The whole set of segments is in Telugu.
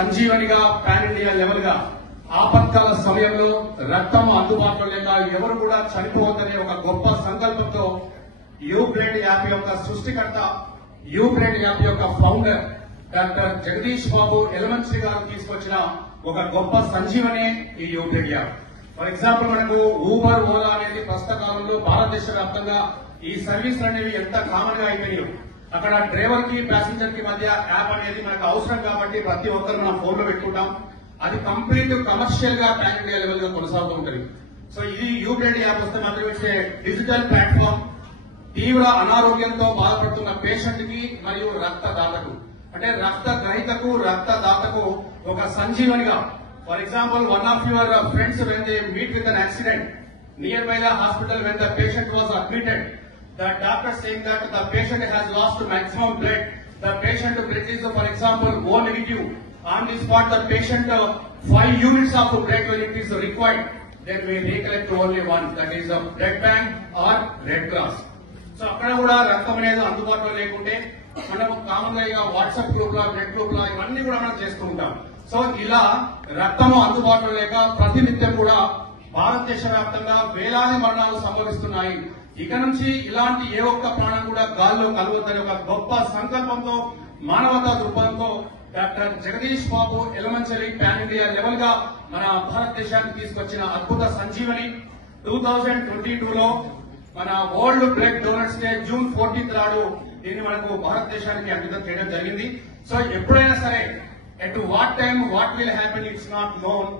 సంజీవనిగా పాన్ ఇండియా లెవెల్ గా ఆపత్కాల సమయంలో రక్తం అందుబాటులో లేక ఎవరు కూడా చనిపోవద్దనే ఒక గొప్ప సంకల్పంతో యూబ్లడ్ యాప్ యొక్క సృష్టికర్త యూబ్లడ్ యాప్ యొక్క ఫౌండర్ డాక్టర్ జగదీష్ బాబు ఎలమంచి గారు తీసుకొచ్చిన ఒక గొప్ప సంజీవనే ఈ యూబ్లడ్ యాప్. ఫర్ ఎగ్జాంపుల్ మనకు ఊబర్ ఓలా అనేది ప్రస్తుత కాలంలో భారతదేశ వ్యాప్తంగా ఈ సర్వీసులు అనేవి ఎంత కామన్ గా అయిపోయినాయి. అక్కడ డ్రైవర్ కి ప్యాసింజర్ కి మధ్య యాప్ అనేది మనకు అవసరం కాబట్టి ప్రతి ఒక్కరు మనం ఫోన్ లో పెట్టుకుంటాం. అది కంప్లీట్ కమర్షియల్ గా పాన్ ఇండియా లెవెల్ గా కొనసాగుతూ ఉంటుంది. సో ఇది యూబ్లడ్ యాప్ వస్తే మాత్రం ఇచ్చే డిజిటల్ ప్లాట్ఫామ్ తీవ్ర అనారోగ్యంతో బాధపడుతున్న పేషెంట్ కి మరియు రక్తదాతకు అంటే రక్త గ్రహీతకు రక్తదాతకు ఒక సంజీవనిగా. For example one of your friends when they meet with an accident near by the hospital when the patient was admitted, the doctor saying that the patient has lost maximum blood, the patient blood is for example O negative, on the spot the patient 5 units of blood when it is required, then we recollect only one, that is a blood bank or Red Cross. So అక్కడ కూడా రక్తం అనేది అందుబాటులో లేకుంటే మనం కామన్ గా వాట్సాప్ గ్రూప్ లా బ్లడ్ గ్రూప్ లా ఇవన్నీ కూడా మనం చేస్తూ ఉంటాం. సో ఇలా రక్తము అందుబాటులో లేక ప్రతినిత్యం కూడా భారతదేశ వ్యాప్తంగా వేలాది మరణాలు సంభవిస్తున్నాయి. ఇక నుంచి ఇలాంటి ఏ ఒక్క ప్రాణం కూడా గాల్లో కలవద్దనే ఒక గొప్ప సంకల్పంతో మానవతా దృక్పథంతో డాక్టర్ జగదీష్ బాబు ఎలమంచలి పాన్ ఇండియా లెవెల్ గా మన భారతదేశానికి తీసుకొచ్చిన అద్భుత సంజీవని 2022లో మన world blood donors day June 14th నాడు దీన్ని మనకు భారతదేశానికి అంకితం చేయడం జరిగింది. సో ఎప్పుడైనా సరే at what time what will happen it's not known,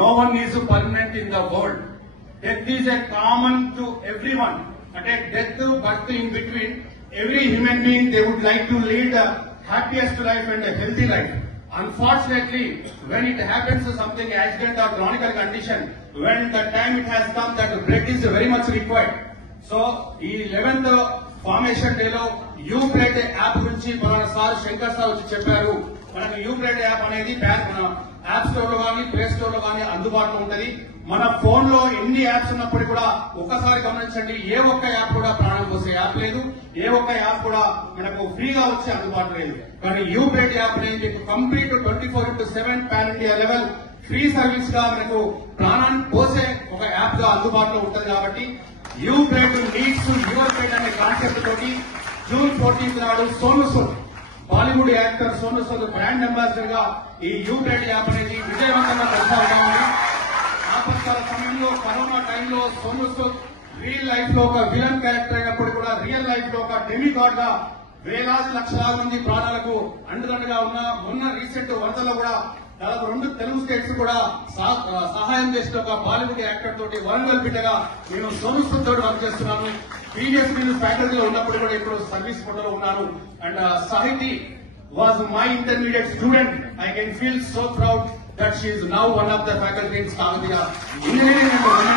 no one is permanent in the world, death is a common to every one. అంటే death birth in between every human being they would like to lead the happiest life and healthy life. Unfortunately, when it happens to something accident or chronic condition, when the time it has come that blood is very much required. So, ఈ 11th ఫార్మేషన్ డే లో యూబ్లడ్ యాప్ గురించి మన సార్ శంకర్ సార్ వచ్చి చెప్పారు. మనకు యూబ్లడ్ యాప్ అనేది మన యాప్ స్టోర్ లో కానీ ప్లే స్టోర్ లో కానీ అందుబాటులో ఉంటుంది. మన ఫోన్ లో ఎన్ని యాప్స్ ఉన్నప్పటికీ కూడా ఒక్కసారి గమనించండి, ఏ ఒక్క యాప్ కూడా ప్రాణం పోసే యాప్ లేదు, ఏ ఒక్క యాప్ కూడా మనకు ఫ్రీగా వచ్చే అందుబాటులో లేదు. కానీ యూబ్లడ్ యాప్ అనేది మీకు complete 24/7 pan India level free service గా మనకు ప్రాణాన్ని పోసే ఒక యాప్ గా అందుబాటులో ఉంటుంది. కాబట్టి యూబ్లడ్ నీడ్స్ యువర్ బ్లడ్ అనే కాన్సెప్ట్ తోటి జూన్ 14th నాడు Sonu Sood Bollywood actor Sonu Sood brand ambassador గా ఈ యూబ్లడ్ యాప్ అనేది విజయవంతంగా కొనసాగుతా ఉంది. ఆపత్కాల సమయంలో కరోనా టైంలో సోను సూద్ రియల్ లైఫ్ లో ఒక విలన్ క్యారెక్టర్ అయినప్పుడు కూడా రియల్ లైఫ్ లో ఒక డెమిగాడ్ గా వేలాది లక్షలాది మంది ప్రాణాలకు అండదండగా ఉన్న మొన్న రీసెంట్ వరదల్లో కూడా దాదాపు 2 తెలుగు స్టేట్స్ కూడా సహాయం చేసిన ఒక బాలీవుడ్ యాక్టర్ తోటి వరంగల్ బిడ్డగా నేను సోను సూద్ తోటి వర్క్ చేస్తున్నాను. పీడిఎస్ నేను ఫ్యాకల్టీలో ఉన్నప్పుడు కూడా ఇప్పుడు సర్వీస్ కోటలో ఉన్నాను. And Sahithi was my intermediate student. I can feel so proud that she is now one of the faculty in Stavadiya Engineering and Women.